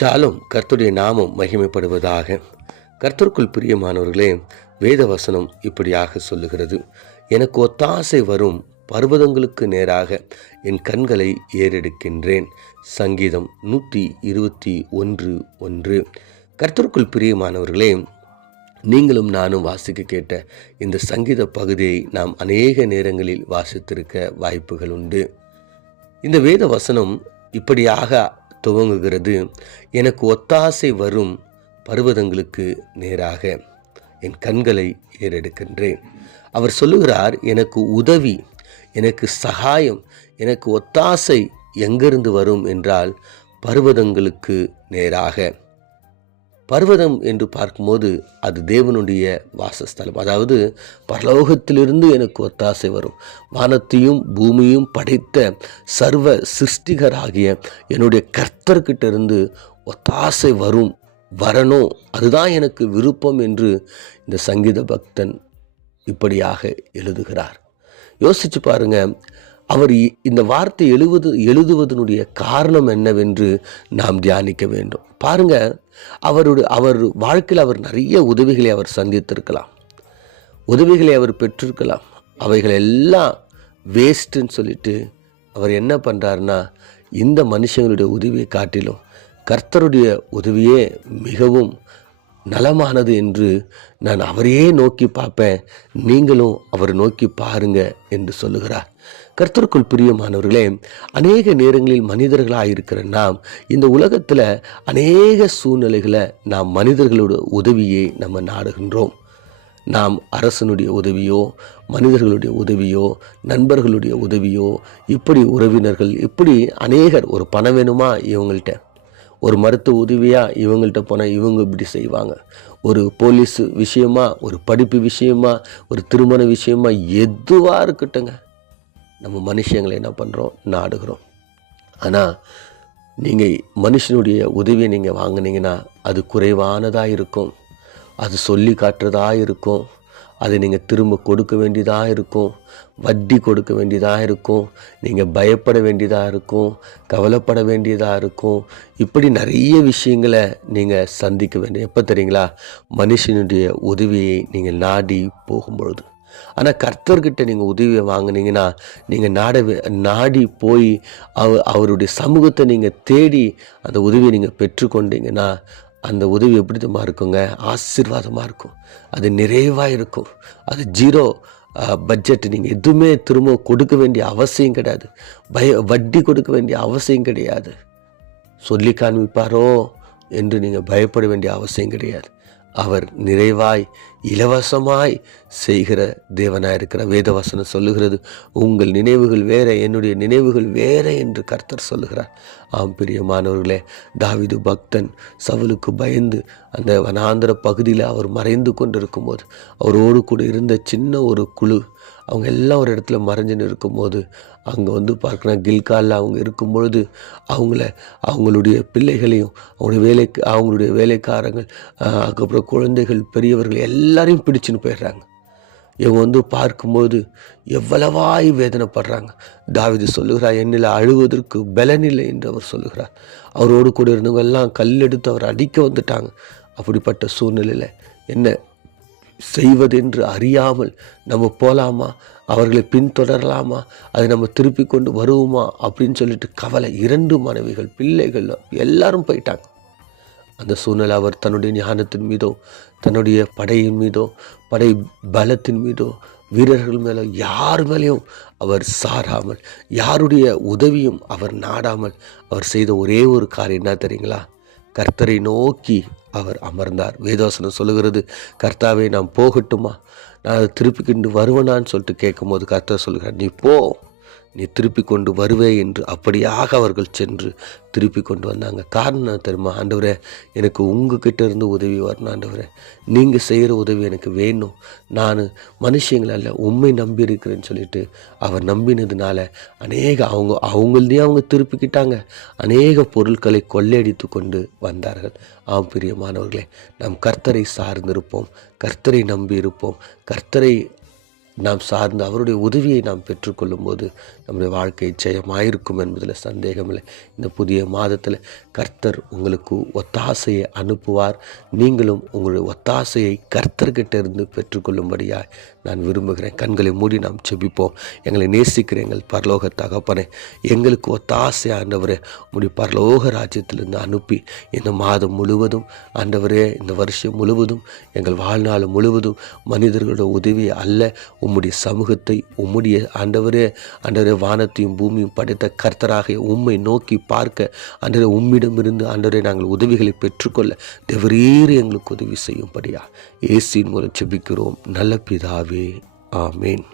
ஷாலும் கர்த்தருடைய நாமம் மகிமைப்படுவதாக. கர்த்தருக்குள் பிரியமானவர்களே வேத வசனம் இப்படியாக சொல்லுகிறது. எனக்கு ஒத்தாசை வரும் பர்வதங்களுக்கு நேராக என் கண்களை ஏறெடுக்கின்றேன். சங்கீதம் நூற்றி இருபத்தி ஒன்று ஒன்று. கர்த்தருக்குள் பிரியமானவர்களே நீங்களும் நானும் வாசிக்க கேட்ட இந்த சங்கீத பகுதியை நாம் அநேக நேரங்களில் வாசித்திருக்க வாய்ப்புகள் உண்டு. இந்த வேத வசனம் இப்படியாக துவங்குகிறது. எனக்கு ஒத்தாசை வரும் பர்வதங்களுக்கு நேராக என் கண்களை ஏறெடுக்கின்றேன். அவர் சொல்லுகிறார் எனக்கு உதவி எனக்கு சகாயம் எனக்கு ஒத்தாசை எங்கிருந்து வரும் என்றால் பர்வதங்களுக்கு நேராக. பர்வதம் என்று பார்க்கும்போது அது தேவனுடைய வாசஸ்தலம். அதாவது பரலோகத்திலிருந்து எனக்கு ஒத்தாசை வரும். வானத்தையும் பூமியும் படைத்த சர்வ சிருஷ்டிகராகிய என்னுடைய கர்த்தர்கிட்ட இருந்து ஒத்தாசை வரும் வரணும். அதுதான் எனக்கு விருப்பம் என்று இந்த சங்கீத பக்தன் இப்படியாக எழுதுகிறார். யோசிச்சு பாருங்க அவர் இ- இந்த வார்த்தை எழுவது எழுதுவதனுடைய காரணம் என்னவென்று நாம் தியானிக்க வேண்டும். பாருங்க அவருடைய அவர் வாழ்க்கையில் அவர் நிறைய உதவிகளை அவர் சந்தித்திருக்கலாம். உதவிகளை அவர் பெற்றிருக்கலாம். அவைகள் எல்லாம் வேஸ்ட்டுன்னு சொல்லிட்டு அவர் என்ன பண்ணுறாருன்னா இந்த மனுஷங்களுடைய உதவியை காட்டிலும் கர்த்தருடைய உதவியே மிகவும் நலமானது என்று நான் அவரையே நோக்கி பார்ப்பேன். நீங்களும் அவரை நோக்கி பாருங்க என்று சொல்லுகிறார். கர்த்தருக்குள் பிரியமானவர்களே அநேக நேரங்களில் மனிதர்களாக இருக்கிற நாம் இந்த உலகத்தில் அநேக சூழ்நிலைகளை நாம் மனிதர்களோட உதவியை நம்ம நாடுகின்றோம். நாம் அரசனுடைய உதவியோ மனிதர்களுடைய உதவியோ நண்பர்களுடைய உதவியோ இப்படி உறவினர்கள் இப்படி அநேகர் ஒரு பணம் வேணுமா இவங்கள்ட்ட? ஒரு மருத்துவ உதவியாக இவங்கள்ட்ட போனால் இவங்க இப்படி செய்வாங்க. ஒரு போலீஸ் விஷயமா ஒரு படிப்பு விஷயமா ஒரு திருமண விஷயமா எதுவாக இருக்கட்டுங்க நம்ம மனுஷங்களை என்ன பண்ணுறோம் நாடுகிறோம். ஆனால் நீங்கள் மனுஷனுடைய உதவியை நீங்கள் வாங்கினீங்கன்னா அது குறைவானதாக இருக்கும். அது சொல்லி காட்டுறதாக இருக்கும். அதை நீங்கள் திரும்ப கொடுக்க வேண்டியதாக இருக்கும். வட்டி கொடுக்க வேண்டியதாக இருக்கும். நீங்கள் பயப்பட வேண்டியதாக இருக்கும். கவலைப்பட வேண்டியதாக இருக்கும். இப்படி நிறைய விஷயங்களை நீங்கள் சந்திக்க வேண்டிய எப்போ தெரியுங்களா? மனுஷனுடைய உதவியை நீங்கள் நாடி போகும்பொழுது. ஆனால் கர்த்தர்கிட்ட நீங்கள் உதவியை வாங்குனீங்கன்னா நீங்கள் நாட வே- நாடி போய் அவ அவருடைய சமூகத்தை நீங்கள் தேடி அந்த உதவியை நீங்கள் பெற்றுக்கொண்டீங்கன்னா அந்த உதவி எப்படி இருக்குங்க? ஆசீர்வாதமாக இருக்கும். அது நிறைவாக இருக்கும். அது ஜீரோ பட்ஜெட் நீங்கள் எதுவுமே திரும்ப கொடுக்க வேண்டிய அவசியம் கிடையாது. பய வட்டி கொடுக்க வேண்டிய அவசியம் கிடையாது. சொல்லி காண்பிப்பாரோ என்று நீங்கள் பயப்பட வேண்டிய அவசியம் கிடையாது. அவர் நிறைவாய் இலவசமாய் செய்கிற தேவனாய் இருக்கிற வேதவசனம் சொல்லுகிறது. உங்கள் நினைவுகள் வேற என்னுடைய நினைவுகள் வேற என்று கர்த்தர் சொல்லுகிறார். ஆம் பிரியமானவர்களே தாவிது பக்தன் சவுலுக்கு பயந்து அந்த வனாந்திர பகுதியில் அவர் மறைந்து கொண்டிருக்கும் போது அவரோடு கூட இருந்த சின்ன ஒரு குழு அவங்க எல்லாம் ஒரு இடத்துல மறைஞ்சுன்னு இருக்கும்போது அங்கே வந்து பார்க்கணும் கில்காலில் அவங்க இருக்கும் பொழுது அவங்கள அவங்களுடைய பிள்ளைகளையும் அவங்களுடைய வேலைக்கு அவங்களுடைய வேலைக்காரங்கள் அதுக்கப்புறம் குழந்தைகள் பெரியவர்கள் எல்லாரையும் பிடிச்சுன்னு போயிடுறாங்க. இவங்க வந்து பார்க்கும்போது எவ்வளவாய் வேதனைப்படுறாங்க. தாவிது சொல்லுகிறார் என்னில் அழுவதற்கு பலனில்லை என்று அவர் சொல்லுகிறார். அவரோடு கூட இருந்தவங்க எல்லாம் கல் எடுத்து அவர் அடிக்க வந்துட்டாங்க. அப்படிப்பட்ட சூழ்நிலையில் என்ன செய்வதென்று அறியாமல் நம்ம போகலாமா அவர்களை பின்தொடரலாமா? அதை நம்ம திருப்பி கொண்டு வருவோமா? அப்படின்னு சொல்லிட்டு கவலை. இரண்டு மனைவிகள் பிள்ளைகள் எல்லாரும் போயிட்டாங்க. அந்த சூழ்நிலை அவர் தன்னுடைய ஞானத்தின் மீதோ தன்னுடைய படையின் மீதோ படை பலத்தின் மீதோ வீரர்கள் மேலே யார் மேலேயும் அவர் சாராமல் யாருடைய உதவியும் அவர் நாடாமல் அவர் செய்த ஒரே ஒரு காரியம் என்ன தெரியுங்களா? கர்த்தரை நோக்கி அவர் அமர்ந்தார். வேதவசனம் சொல்லுகிறது கர்த்தாவே நான் போகட்டுமா? நான் அதை திருப்பிக்கிண்டு கொண்டு வருவேனான்னு சொல்லிட்டு கேட்கும்போது கர்த்தர் சொல்கிறார் நீ போ. நீ திருப்பி கொண்டு வருவே என்று அப்படியாக அவர்கள் சென்று திருப்பி கொண்டு வந்தாங்க. காரணம் என்ன தெரியுமா? ஆண்டவரே எனக்கு உங்ககிட்ட இருந்து உதவி வரணும் ஆண்டவரே. நீங்கள் செய்கிற உதவி எனக்கு வேணும். நான் மனுஷங்களை உண்மை நம்பி இருக்கிறேன்னு சொல்லிட்டு அவர் நம்பினதுனால அநேக அவங்க அவங்களதே அவங்க திருப்பிக்கிட்டாங்க. அநேக பொருட்களை கொள்ளையடித்து கொண்டு வந்தார்கள். ஆம் பிரியமானவர்களே நாம் கர்த்தரை சார்ந்திருப்போம். கர்த்தரை நம்பி இருப்போம். கர்த்தரை நாம் சார்ந்து அவருடைய உதவியை நாம் பெற்றுக்கொள்ளும் போது நம்முடைய வாழ்க்கை ஜெயமாயிருக்கும் என்பதில் சந்தேகமில்லை இந்த புதிய மாதத்தில் கர்த்தர் உங்களுக்கு ஒத்தாசையை அனுப்புவார். நீங்களும் உங்களுடைய ஒத்தாசையை கர்த்தர்கிட்ட இருந்து பெற்றுக்கொள்ளும்படியாக நான் விரும்புகிறேன். கண்களை மூடி நாம் செபிப்போம். எங்களை நேசிக்கிற எங்கள் பரலோக தகப்பனே எங்களுக்கு ஒத்தாசை ஆண்டவரே உடைய பரலோக ராஜ்யத்திலிருந்து அனுப்பி இந்த மாதம் முழுவதும் ஆண்டவரே இந்த வருஷம் முழுவதும் எங்கள் வாழ்நாள் முழுவதும் மனிதர்களோட உதவி அல்ல. உம்முடைய சமூகத்தை உம்முடைய ஆண்டவரே ஆண்டவரே வானத்தையும் பூமியும் படைத்த கர்த்தராக உம்மை நோக்கி பார்க்க ஆண்டவரே உம்மிடமிருந்து ஆண்டவரே நாங்கள் உதவிகளை பெற்றுக்கொள்ள தேவரீர் எங்களுக்கு உதவி செய்யும்படியா. ஏசியின் மூலம் செபிக்கிறோம். நல்ல பிதாவி ஆமேன்.